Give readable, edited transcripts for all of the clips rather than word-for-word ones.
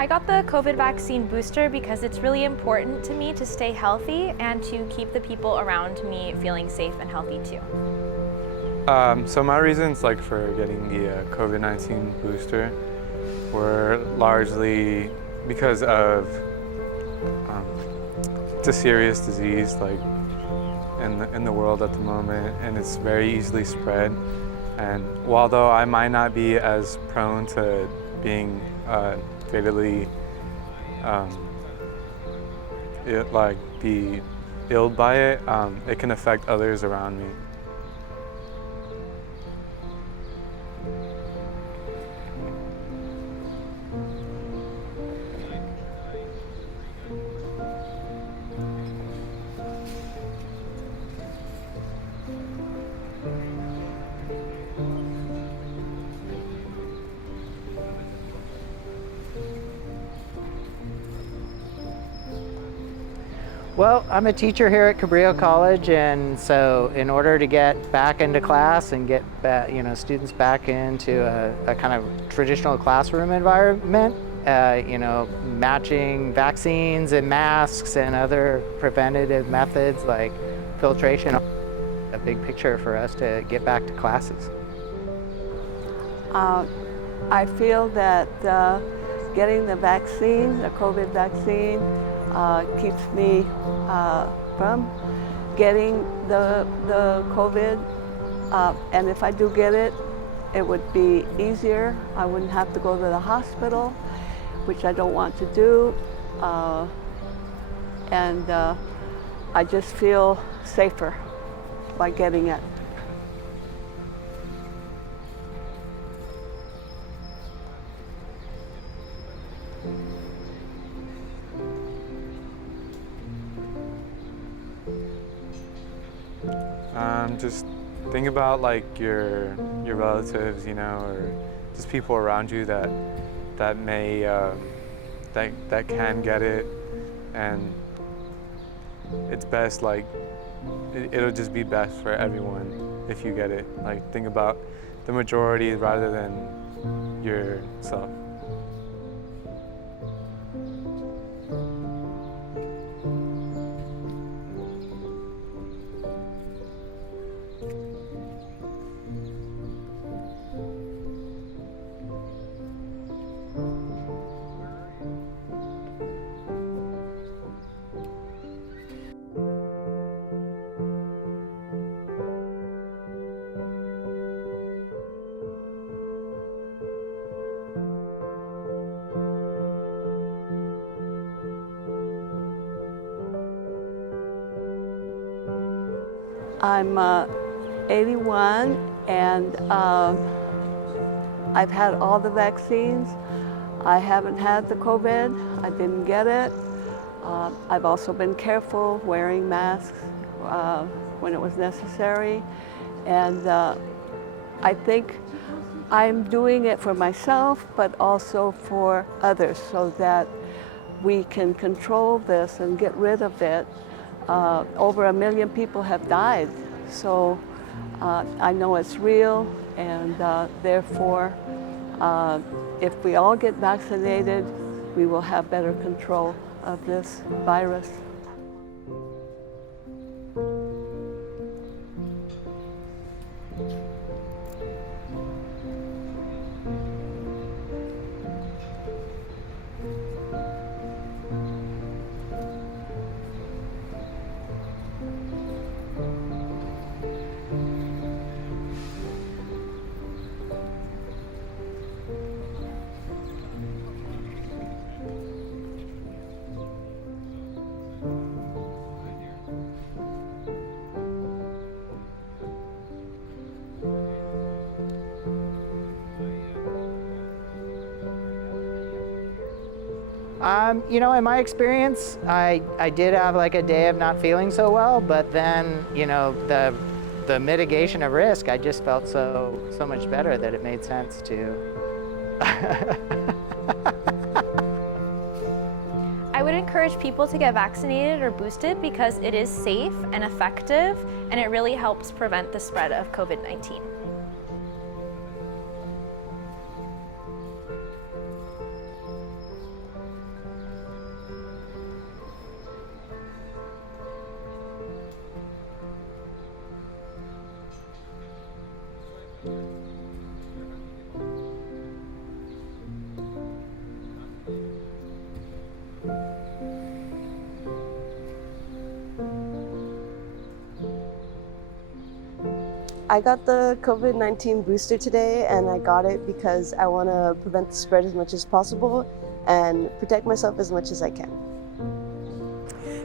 I got the COVID vaccine booster because it's really important to me to stay healthy and to keep the people around me feeling safe and healthy too. So my reasons for getting the COVID-19 booster were largely because of it's a serious disease in the world at the moment, and it's very easily spread. And although I might not be as prone to being fatally be ill by it, it can affect others around me. Well, I'm a teacher here at Cabrillo College, and so in order to get back into class and get students back into a kind of traditional classroom environment, matching vaccines and masks and other preventative methods like filtration, a big picture for us to get back to classes. I feel that getting the vaccine, the COVID vaccine, keeps me from getting the COVID, and if I do get it, it would be easier. I wouldn't have to go to the hospital, which I don't want to do, and I just feel safer by getting it. Just think about your relatives, or just people around you that may that can get it, and it's best it'll just be best for everyone if you get it. Think about the majority rather than yourself. I'm 81, and I've had all the vaccines. I haven't had the COVID. I didn't get it. I've also been careful wearing masks when it was necessary. And I think I'm doing it for myself, but also for others, so that we can control this and get rid of it. Over 1 million people have died, so I know it's real, and therefore, if we all get vaccinated, we will have better control of this virus. In my experience, I did have a day of not feeling so well, but then, the mitigation of risk, I just felt so much better that it made sense to. I would encourage people to get vaccinated or boosted because it is safe and effective, and it really helps prevent the spread of COVID-19. I got the COVID-19 booster today, and I got it because I want to prevent the spread as much as possible and protect myself as much as I can.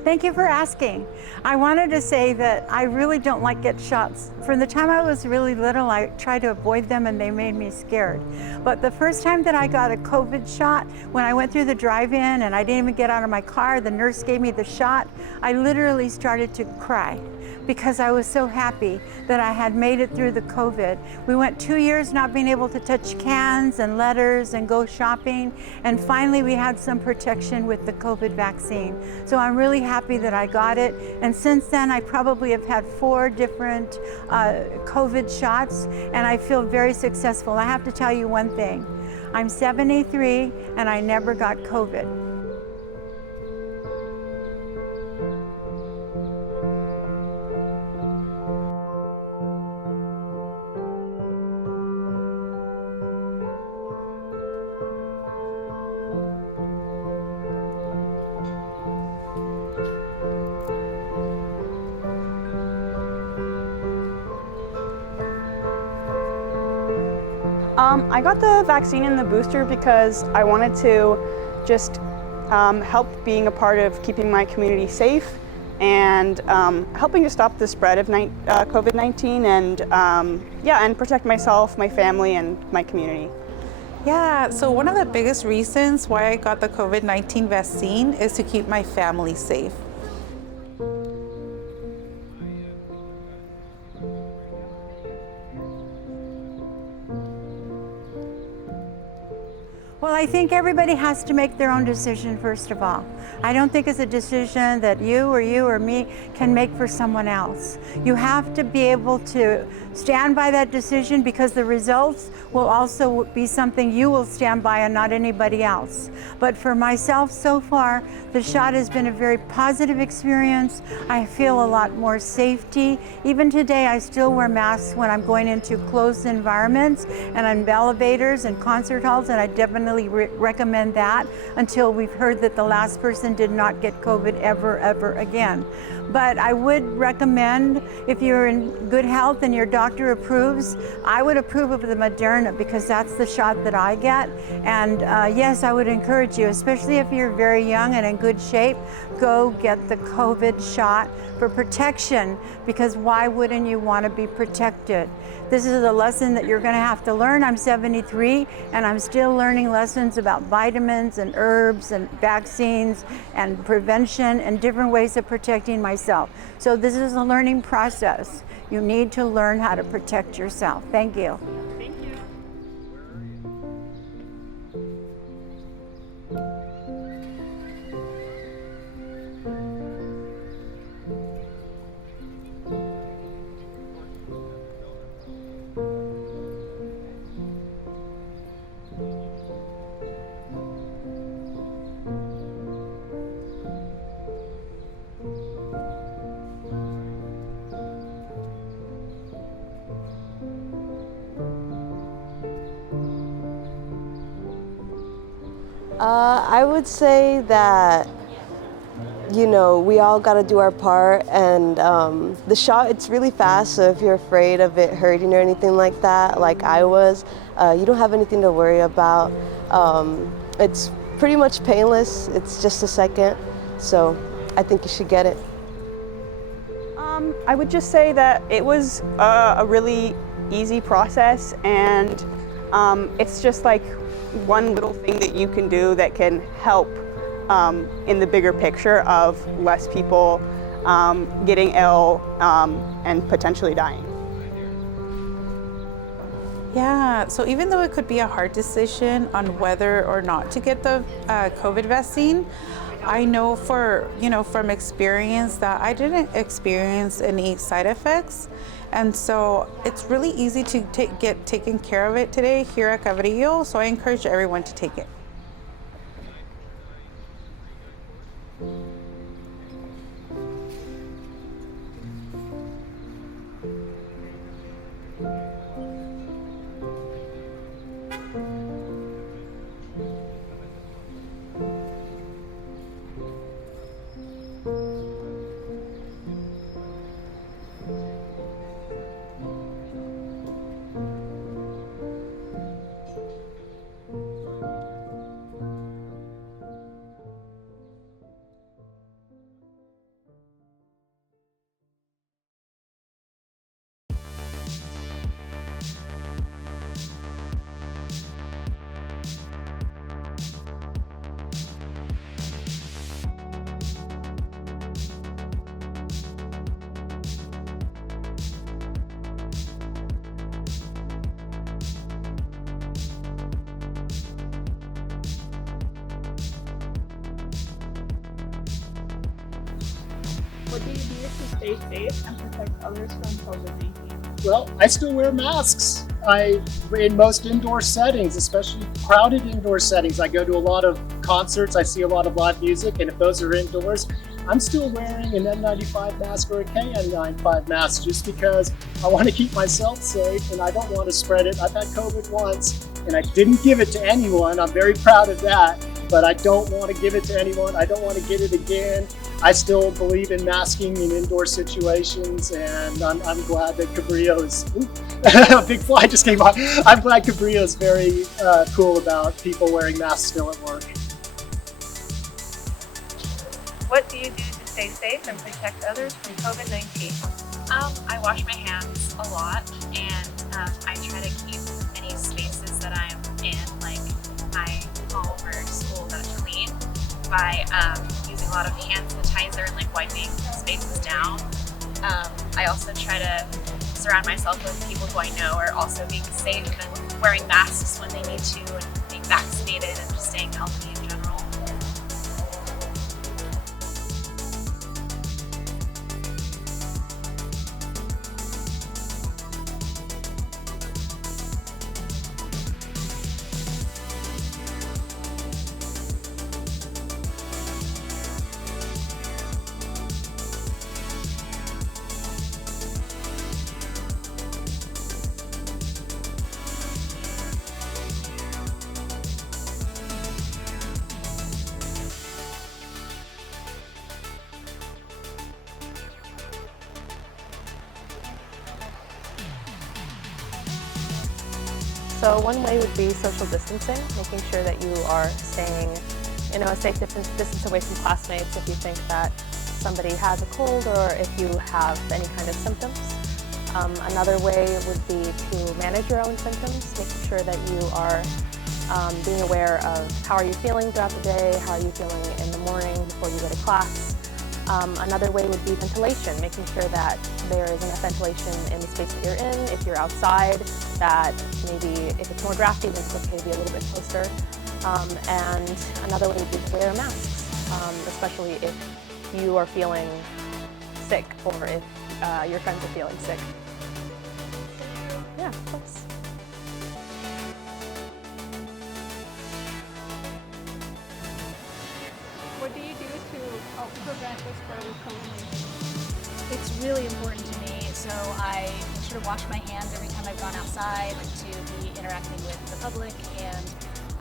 Thank you for asking. I wanted to say that I really don't like get shots. From the time I was really little, I tried to avoid them and they made me scared. But the first time that I got a COVID shot, when I went through the drive-in and I didn't even get out of my car, the nurse gave me the shot, I literally started to cry because I was so happy that I had made it through the COVID. We went 2 years not being able to touch cans and letters and go shopping, and finally we had some protection with the COVID vaccine. So I'm really happy that I got it, and since then I probably have had 4 different COVID shots, and I feel very successful. I have to tell you one thing, I'm 73 and I never got COVID. I got the vaccine and the booster because I wanted to just help being a part of keeping my community safe and helping to stop the spread of COVID-19 and protect myself, my family, and my community. Yeah, so one of the biggest reasons why I got the COVID-19 vaccine is to keep my family safe. Well, I think everybody has to make their own decision, first of all. I don't think it's a decision that you or me can make for someone else. You have to be able to stand by that decision because the results will also be something you will stand by and not anybody else. But for myself so far, the shot has been a very positive experience. I feel a lot more safety. Even today, I still wear masks when I'm going into closed environments and on elevators and concert halls, and I definitely recommend that until we've heard that the last person did not get COVID ever again. But I would recommend, if you're in good health and your doctor approves, I would approve of the Moderna because that's the shot that I get. And yes, I would encourage you, especially if you're very young and in good shape, go get the COVID shot for protection, because why wouldn't you want to be protected? This is a lesson that you're going to have to learn. I'm 73 and I'm still learning lessons about vitamins and herbs and vaccines and prevention and different ways of protecting myself. So this is a learning process. You need to learn how to protect yourself. Thank you. I would say that, you know, we all got to do our part, and the shot, it's really fast, so if you're afraid of it hurting or anything like that, like I was, you don't have anything to worry about. It's pretty much painless. It's just a second, so I think you should get it. I would just say that it was a really easy process, and it's just like one little thing that you can do that can help in the bigger picture of less people getting ill and potentially dying. Yeah, so even though it could be a hard decision on whether or not to get the COVID vaccine, I know from experience that I didn't experience any side effects. And so it's really easy to get taken care of it today here at Cabrillo. So I encourage everyone to take it. What do you do to stay safe and protect others from COVID-19? Well, I still wear masks. In most indoor settings, especially crowded indoor settings. I go to a lot of concerts, I see a lot of live music, and if those are indoors, I'm still wearing an N95 mask or a KN95 mask just because I want to keep myself safe and I don't want to spread it. I've had COVID once and I didn't give it to anyone. I'm very proud of that, but I don't want to give it to anyone. I don't want to get it again. I still believe in masking in indoor situations, and I'm glad that Cabrillo is, a big fly just came on. I'm glad Cabrillo is very cool about people wearing masks still at work. What do you do to stay safe and protect others from COVID-19? I wash my hands a lot, and I try to keep any spaces that I'm in, like my home or school, that's clean by using a lot of hand sanitizer and like wiping spaces down. I also try to surround myself with people who I know are also being safe and wearing masks when they need to, and being vaccinated and just staying healthy in general. So one way would be social distancing, making sure that you are staying, a safe distance away from classmates if you think that somebody has a cold or if you have any kind of symptoms. Another way would be to manage your own symptoms, making sure that you are being aware of how are you feeling throughout the day, how are you feeling in the morning before you go to class. Another way would be ventilation, making sure that there is enough ventilation in the space that you're in. If you're outside, that maybe if it's more drafty, then it's okay to be a little bit closer. And another way would be to wear masks, especially if you are feeling sick or if your friends are feeling sick. Yeah, of course. What do you do to help prevent the spread of COVID-19? It's really important to me, so I make sure to wash my hands every time I've gone outside to be interacting with the public, and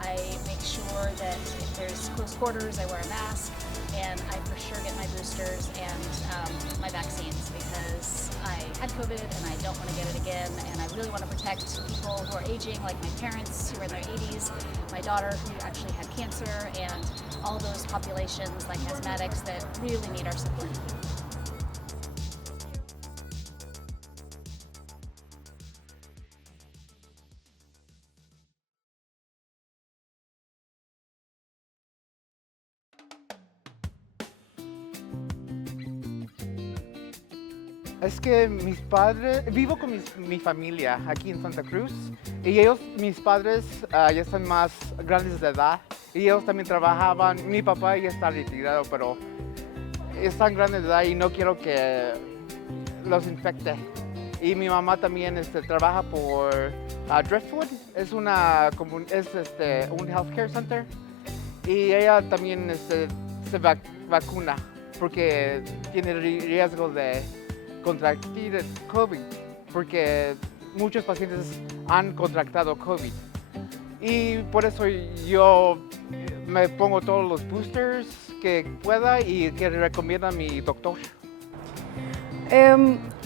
I make sure that if there's close quarters, I wear a mask, and I for sure get my boosters and my vaccines because I had COVID and I don't want to get it again, and I really want to protect people who are aging, like my parents who are in their 80s, my daughter who actually had cancer, and all those populations like asthmatics that really need our support. Es que mis padres, vivo con mi familia aquí en Santa Cruz y mis padres ya están más grandes de edad y ellos también trabajaban. Mi papá ya está retirado, pero están grandes de edad y no quiero que los infecte. Y mi mamá también trabaja por Driftwood, es un healthcare center y ella también se vacuna porque tiene riesgo de contractar el COVID, porque muchos pacientes han contractado COVID. Y por eso yo me pongo todos los boosters que pueda y que recomienda mi doctor.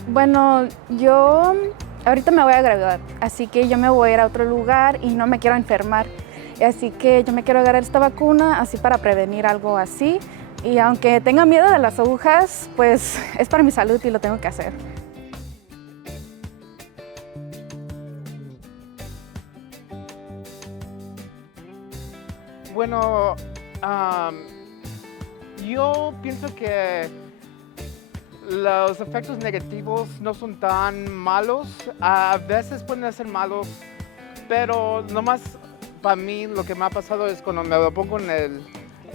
Bueno, yo ahorita me voy a graduar, así que yo me voy a ir a otro lugar y no me quiero enfermar. Así que yo me quiero agarrar esta vacuna así para prevenir algo así. Y aunque tenga miedo de las agujas, pues es para mi salud y lo tengo que hacer. Bueno, yo pienso que los efectos negativos no son tan malos. A veces pueden ser malos, pero nomás para mí lo que me ha pasado es cuando me lo pongo en el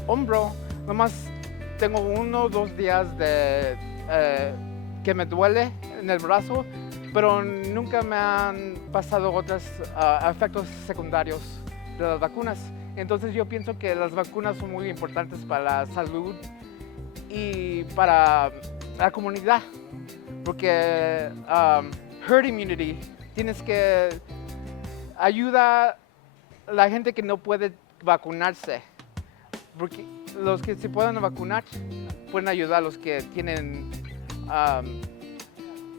hombro, nomás tengo 1 o 2 días de que me duele en el brazo, pero nunca me han pasado otros efectos secundarios de las vacunas. Entonces yo pienso que las vacunas son muy importantes para la salud y para la comunidad, porque herd immunity, tienes que ayudar a la gente que no puede vacunarse, porque los que se pueden vacunar pueden ayudar a los que tienen,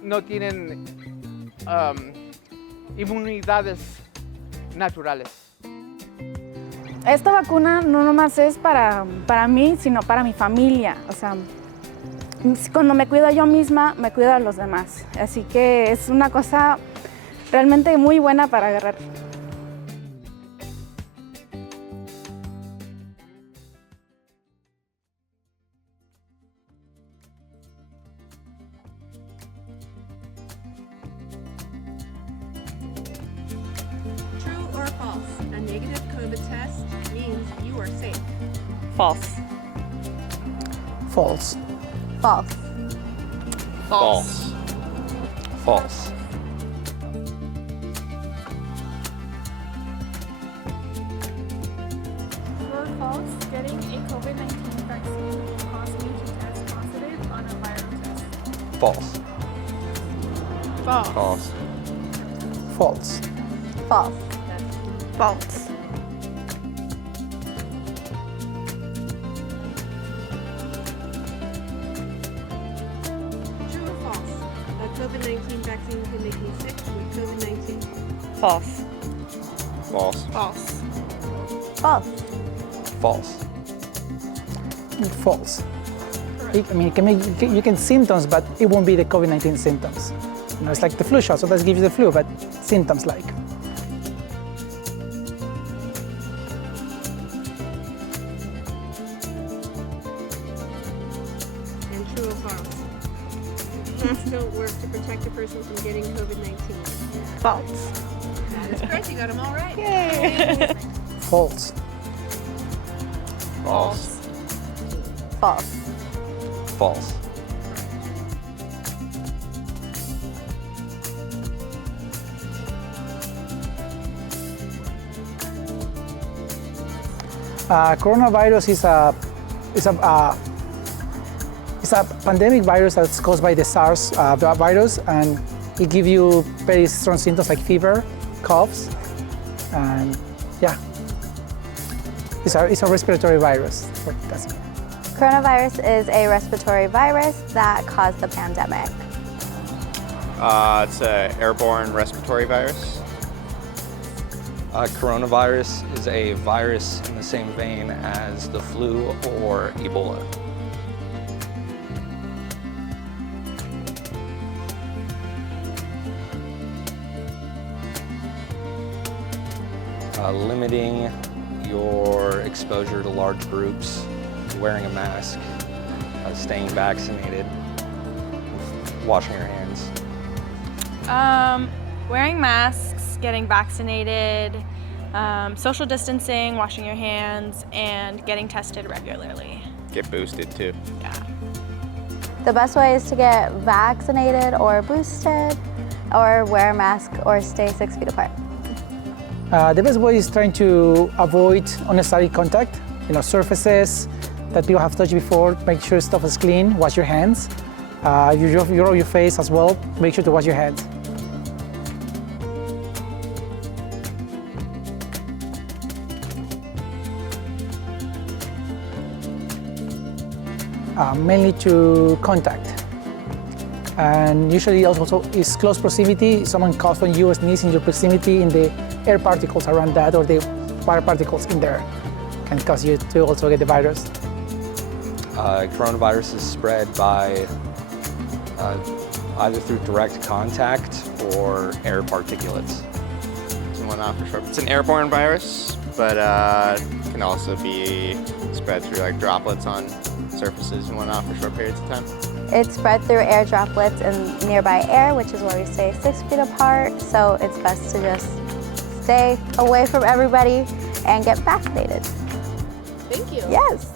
no tienen inmunidades naturales. Esta vacuna no nomás es para mí, sino para mi familia. O sea, cuando me cuido yo misma, me cuido a los demás. Así que es una cosa realmente muy buena para agarrar. True or false? A negative COVID test means you are safe. False. False. False. False. False. True or false? Getting a COVID-19 vaccine will cause you to test positive on a viral test. False. False. False. False. False. False. True or false? A COVID-19 vaccine can make you sick with COVID-19. False. False. False. False. False. False. You can symptoms, but it won't be the COVID-19 symptoms. You know, it's like the flu shot, so that gives you the flu, but symptoms like. And true or false? Masks don't work to protect a person from getting COVID-19. False. That is correct. You got them all right. Yay. False. False. False. False. Coronavirus is a pandemic virus that's caused by the SARS virus, and it gives you very strong symptoms like fever, coughs, and yeah, it's a respiratory virus. That's it. Coronavirus is a respiratory virus that caused the pandemic. It's an airborne respiratory virus. Coronavirus is a virus in the same vein as the flu or Ebola. Limiting your exposure to large groups, wearing a mask, staying vaccinated, washing your hands. Wearing masks, getting vaccinated, social distancing, washing your hands, and getting tested regularly. Get boosted too. The best way is to get vaccinated or boosted, or wear a mask or stay 6 feet apart. The best way is trying to avoid unnecessary contact, surfaces that people have touched before. Make sure stuff is clean, wash your hands. If you rub your face as well, make sure to wash your hands. Mainly to contact. And usually also is close proximity. Someone coughs on you or sneezes in your proximity, in the air particles around that or the water particles in there can cause you to also get the virus. Coronavirus is spread by either through direct contact or air particulates. Someone not for sure. It's an airborne virus, but can also be spread through like droplets on surfaces and whatnot for short periods of time. It's spread through air droplets in nearby air, which is where we stay 6 feet apart. So it's best to just stay away from everybody and get vaccinated. Thank you. Yes.